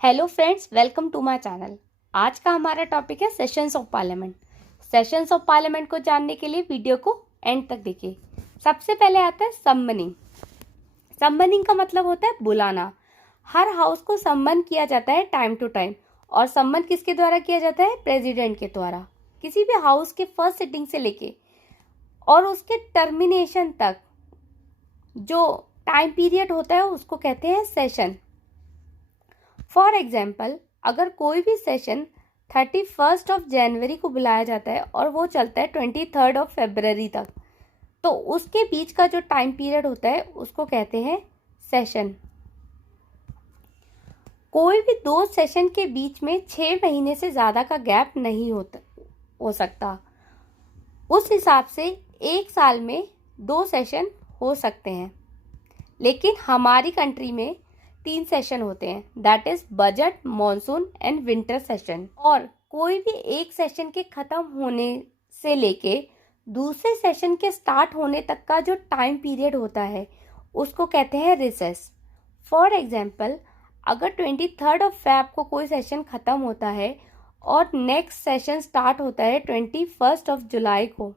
Hello friends, welcome to my channel. आज का हमारा टॉपिक है sessions of parliament. Sessions of parliament को जानने के लिए वीडियो को एंड तक देखिए। सबसे पहले आता है सम्मनिंग। सम्मनिंग का मतलब होता है बुलाना। हर हाउस को सम्मन किया जाता है टाइम टू टाइम। और सम्मन किसके द्वारा किया जाता है? प्रेसिडेंट के द्वारा। किसी भी हाउस के फर्स्ट सिटिंग से लेके और उसके टर्मिनेशन तक जो टाइम पीरियड होता है उसको कहते हैं सेशन। फॉर एग्जाम्पल, अगर कोई भी सेशन 31 जनवरी को बुलाया जाता है और वो चलता है 23 फरवरी तक, तो उसके बीच का जो टाइम पीरियड होता है उसको कहते हैं सेशन। कोई भी दो सेशन के बीच में 6 महीने से ज़्यादा का गैप नहीं हो सकता। उस हिसाब से एक साल में 2 सेशन हो सकते हैं, लेकिन हमारी कंट्री में 3 सेशन होते हैं, that is budget, monsoon and winter session. और कोई भी एक सेशन के खत्म होने से लेके दूसरे सेशन के स्टार्ट होने तक का जो टाइम पीरियड होता है उसको कहते हैं रिसेस। फॉर एग्जाम्पल, अगर 23 फेब को कोई सेशन खत्म होता है और नेक्स्ट सेशन स्टार्ट होता है 21 जुलाई को,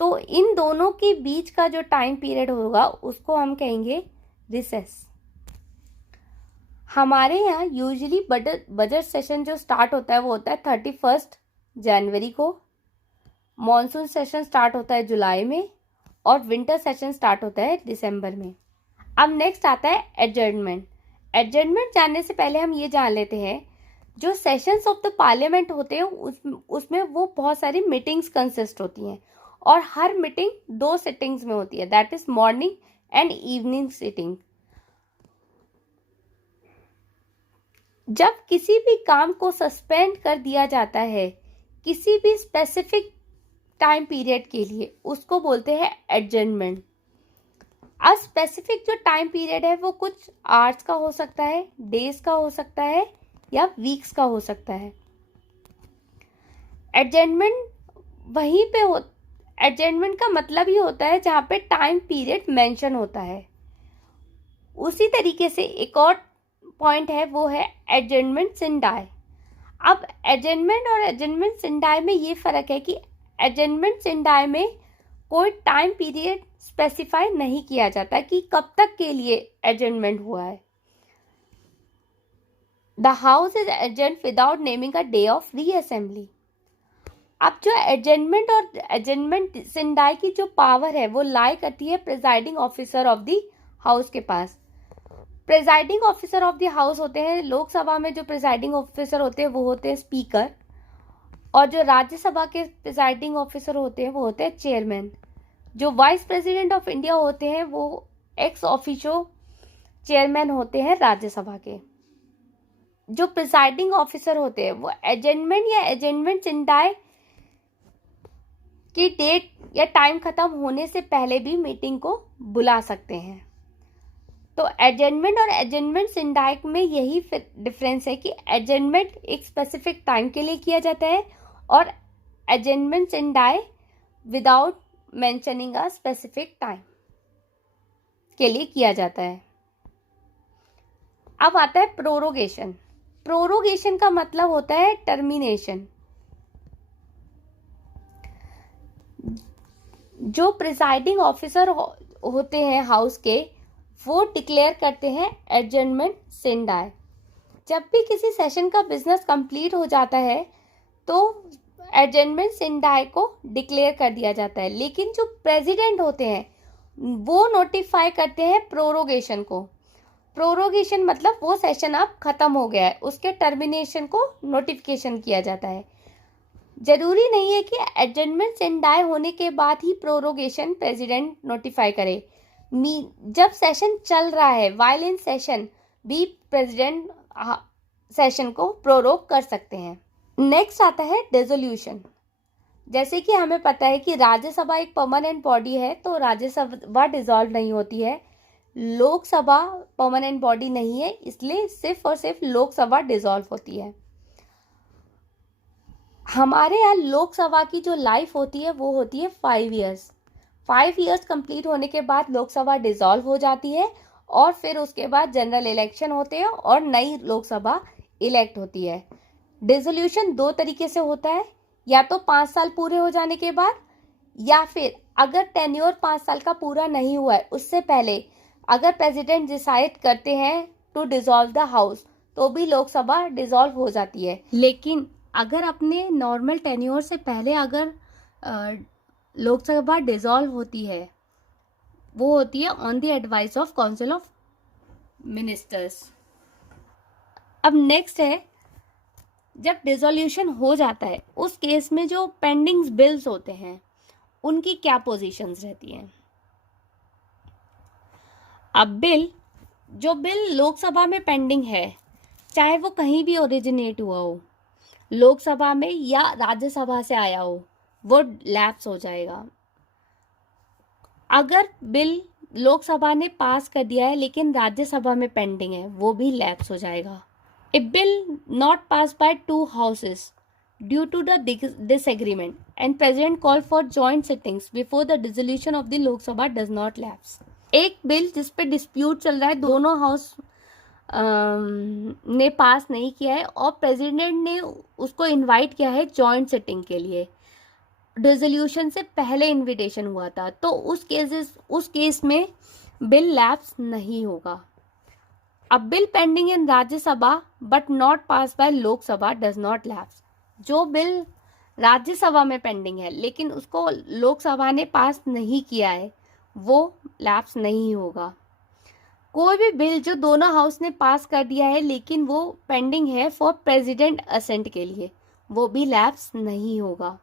तो इन दोनों के बीच का जो टाइम पीरियड होगा उसको हम कहेंगे रिसेस। हमारे यहाँ यूजुअली बजट सेशन जो स्टार्ट होता है वो होता है 31 जनवरी को, मॉनसून सेशन स्टार्ट होता है जुलाई में और विंटर सेशन स्टार्ट होता है दिसंबर में। अब नेक्स्ट आता है एडजर्नमेंट। एडजर्नमेंट जानने से पहले हम ये जान लेते हैं, जो सेशंस ऑफ द पार्लियामेंट होते हैं उसमें वो बहुत सारी मीटिंग्स कंसिस्ट होती हैं और हर मीटिंग 2 सिटिंग्स में होती है, that is morning and evening sitting. जब किसी भी काम को सस्पेंड कर दिया जाता है किसी भी स्पेसिफिक टाइम पीरियड के लिए, उसको बोलते हैं एडजर्नमेंट। अब स्पेसिफिक जो टाइम पीरियड है वो कुछ आवर्स का हो सकता है, डेज का हो सकता है या वीक्स का हो सकता है। एडजर्नमेंट वहीं पे एडजर्नमेंट का मतलब ही होता है जहाँ पे टाइम पीरियड मेंशन होता है। उसी तरीके से एक और पॉइंट है, वो है एडजर्नमेंट सिन डाई। अब एडजर्नमेंट और एडजर्नमेंट सिन डाई में ये फर्क है कि एडजर्नमेंट सिन डाई में कोई टाइम पीरियड स्पेसिफाई नहीं किया जाता कि कब तक के लिए एडजर्नमेंट हुआ है। The house is adjourn without naming a day of reassembly. अब जो एडजर्नमेंट और एडजर्नमेंट सिन डाई की जो पावर है वो लाई करती है presiding officer of the house के पास। Presiding officer of the house होते हैं, लोकसभा में जो प्रिजाइडिंग ऑफिसर होते हैं वो होते हैं स्पीकर, और जो राज्यसभा के प्रिजाइडिंग ऑफिसर होते हैं वो होते हैं चेयरमैन। जो वाइस प्रेसिडेंट ऑफ इंडिया होते हैं वो एक्स ऑफिशियो चेयरमैन होते हैं राज्यसभा के। जो प्रिजाइडिंग ऑफिसर होते हैं वो एडजर्नमेंट या एडजर्नमेंट सिन डाई की डेट या टाइम खत्म होने से पहले भी मीटिंग को बुला सकते हैं। तो एडजर्नमेंट और एडजर्नमेंट सिन डाई में यही डिफरेंस है कि एडजर्नमेंट एक स्पेसिफिक टाइम के लिए किया जाता है और adjournment sine die without mentioning a specific time के लिए किया जाता है। अब आता है प्रोरोगेशन। प्रोरोगेशन का मतलब होता है टर्मिनेशन। जो प्रिजाइडिंग ऑफिसर होते हैं हाउस के, वो डिक्लेयर करते हैं एडजर्नमेंट सिन डाई। जब भी किसी सेशन का बिजनेस कंप्लीट हो जाता है तो एडजर्नमेंट सिन डाई को डिक्लेयर कर दिया जाता है, लेकिन जो प्रेसिडेंट होते हैं वो नोटिफाई करते हैं प्रोरोगेशन को। प्रोरोगेशन मतलब वो सेशन अब खत्म हो गया है, उसके टर्मिनेशन को नोटिफिकेशन किया जाता है। जरूरी नहीं है कि एडजर्नमेंट सिन डाई होने के बाद ही प्रोरोगेशन प्रेसिडेंट नोटिफाई करे। जब सेशन चल रहा है, वाइल इन सेशन, भी प्रेसिडेंट सेशन को प्रोरोग कर सकते हैं। नेक्स्ट आता है डिसोल्यूशन। जैसे कि हमें पता है कि राज्यसभा एक परमानेंट बॉडी है, तो राज्यसभा डिसॉल्व नहीं होती है। लोकसभा परमानेंट बॉडी नहीं है, इसलिए सिर्फ और सिर्फ लोकसभा डिसॉल्व होती है। हमारे यहाँ लोकसभा की जो लाइफ होती है वो होती है 5 ईयर्स। 5 ईयर्स कंप्लीट होने के बाद लोकसभा डिसॉल्व हो जाती है और फिर उसके बाद जनरल इलेक्शन होते हैं और नई लोकसभा इलेक्ट होती है। डिसोल्यूशन 2 तरीके से होता है, या तो 5 साल पूरे हो जाने के बाद, या फिर अगर टेन्योर 5 साल का पूरा नहीं हुआ है उससे पहले अगर प्रेसिडेंट डिसाइड करते हैं टू डिसॉल्व द हाउस तो भी लोकसभा डिसॉल्व हो जाती है। लेकिन अगर अपने नॉर्मल टेन्योर से पहले अगर लोकसभा डिसॉल्व होती है, वो होती है on the advice of council of ministers. अब नेक्स्ट है, जब डिसोल्यूशन हो जाता है उस केस में जो पेंडिंग बिल्स होते हैं उनकी क्या पोजीशंस रहती हैं। अब जो बिल लोकसभा में पेंडिंग है, चाहे वो कहीं भी ओरिजिनेट हुआ हो, लोकसभा में या राज्यसभा से आया हो, वो लैप्स हो जाएगा। अगर बिल लोकसभा ने पास कर दिया है लेकिन राज्यसभा में पेंडिंग है, वो भी लैप्स हो जाएगा। A bill not passed by 2 houses due to the disagreement and president call for joint sittings before the dissolution of the Lok Sabha does not lapse। एक बिल जिस पे डिस्प्यूट चल रहा है, दोनों हाउस ने पास नहीं किया है और प्रेसिडेंट ने उसको इनवाइट किया है जॉइंट सिटिंग के लिए, डिसोल्यूशन से पहले इनविटेशन हुआ था, तो उस केस में बिल लैप्स नहीं होगा। A bill pending in Rajya Sabha but not passed by Lok Sabha does not lapse। जो बिल राज्यसभा में पेंडिंग है लेकिन उसको लोकसभा ने पास नहीं किया है, वो लैप्स नहीं होगा। कोई भी बिल जो दोनों हाउस ने पास कर दिया है लेकिन वो पेंडिंग है फॉर प्रेसिडेंट असेंट के लिए, वो भी लैप्स नहीं होगा।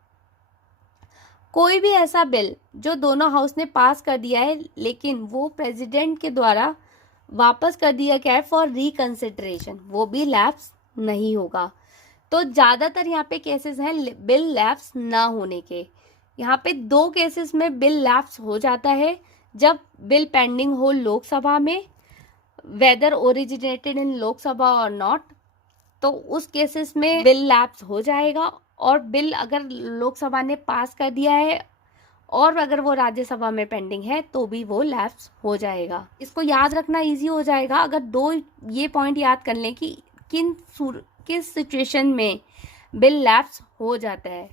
कोई भी ऐसा बिल जो दोनों हाउस ने पास कर दिया है लेकिन वो प्रेसिडेंट के द्वारा वापस कर दिया गया है फॉर रिकंसिडरेशन, वो भी लैप्स नहीं होगा। तो ज़्यादातर यहाँ पे केसेस हैं बिल लैप्स ना होने के। यहाँ पे 2 केसेस में बिल लैप्स हो जाता है, जब बिल पेंडिंग हो लोकसभा में, वेदर ओरिजिनेटेड इन लोकसभा और नॉट, तो उस केसेस में बिल लैप्स हो जाएगा। और बिल अगर लोकसभा ने पास कर दिया है और अगर वो राज्यसभा में पेंडिंग है तो भी वो लैप्स हो जाएगा। इसको याद रखना इजी हो जाएगा अगर 2 ये पॉइंट याद कर लें कि किस सिचुएशन में बिल लैप्स हो जाता है।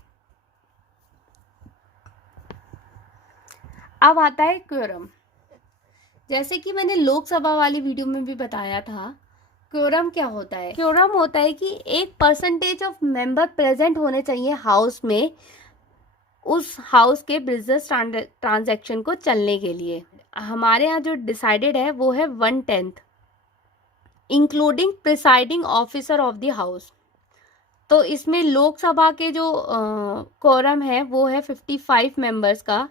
अब आता है क्योरम। जैसे कि मैंने लोकसभा वाली वीडियो में भी बताया था, क्योरम क्या होता है। क्योरम होता है कि 1% ऑफ मेंबर प्रेजेंट होने चाहिए हाउस में उस हाउस के बिजनेस ट्रांजैक्शन को चलने के लिए। हमारे यहाँ जो डिसाइडेड है वो है 1/10 including presiding officer of the house. तो इसमें लोकसभा के जो क्योरम है वो है 55 मेंबर्स का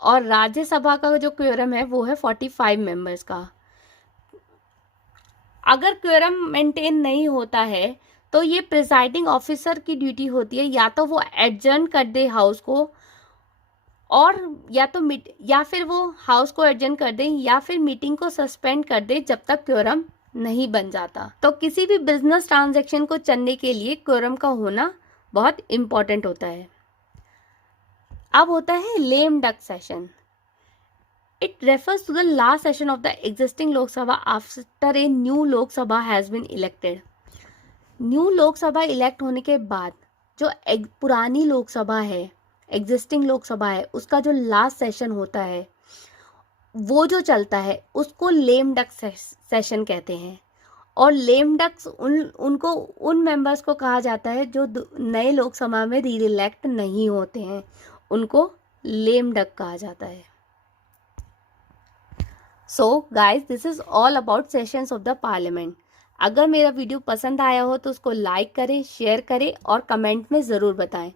और राज्यसभा का जो क्योरम है वो है 45 मेंबर्स का। अगर क्योरम मेंटेन नहीं होता है तो ये प्रिसाइडिंग ऑफिसर की ड्यूटी होती है, या तो वो एडजर्न कर दे हाउस को, और या फिर वो हाउस को एडजर्न कर दे या फिर मीटिंग को सस्पेंड कर दे जब तक क्योरम नहीं बन जाता। तो किसी भी बिजनेस ट्रांजैक्शन को चलने के लिए क्योरम का होना बहुत इंपॉर्टेंट होता है। अब होता है lame duck session. It refers to the last session of the existing Lok Sabha after a new Lok Sabha has been elected। New Lok Sabha elect होने के बाद जो पुरानी लोकसभा है, एग्जिस्टिंग लोकसभा है, उसका जो लास्ट सेशन होता है वो जो चलता है उसको लेम डक सेशन कहते हैं। और लेम डक्स उन मेंबर्स को कहा जाता है जो नए लोकसभा में री इलेक्ट नहीं होते हैं, उनको लेम डक कहा जाता है। So guys, this is all about sessions of the parliament. अगर मेरा वीडियो पसंद आया हो तो उसको लाइक करें, शेयर करें और कमेंट में ज़रूर बताएं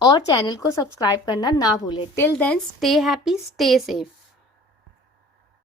और चैनल को सब्सक्राइब करना ना भूलें। Till then, stay happy, stay safe.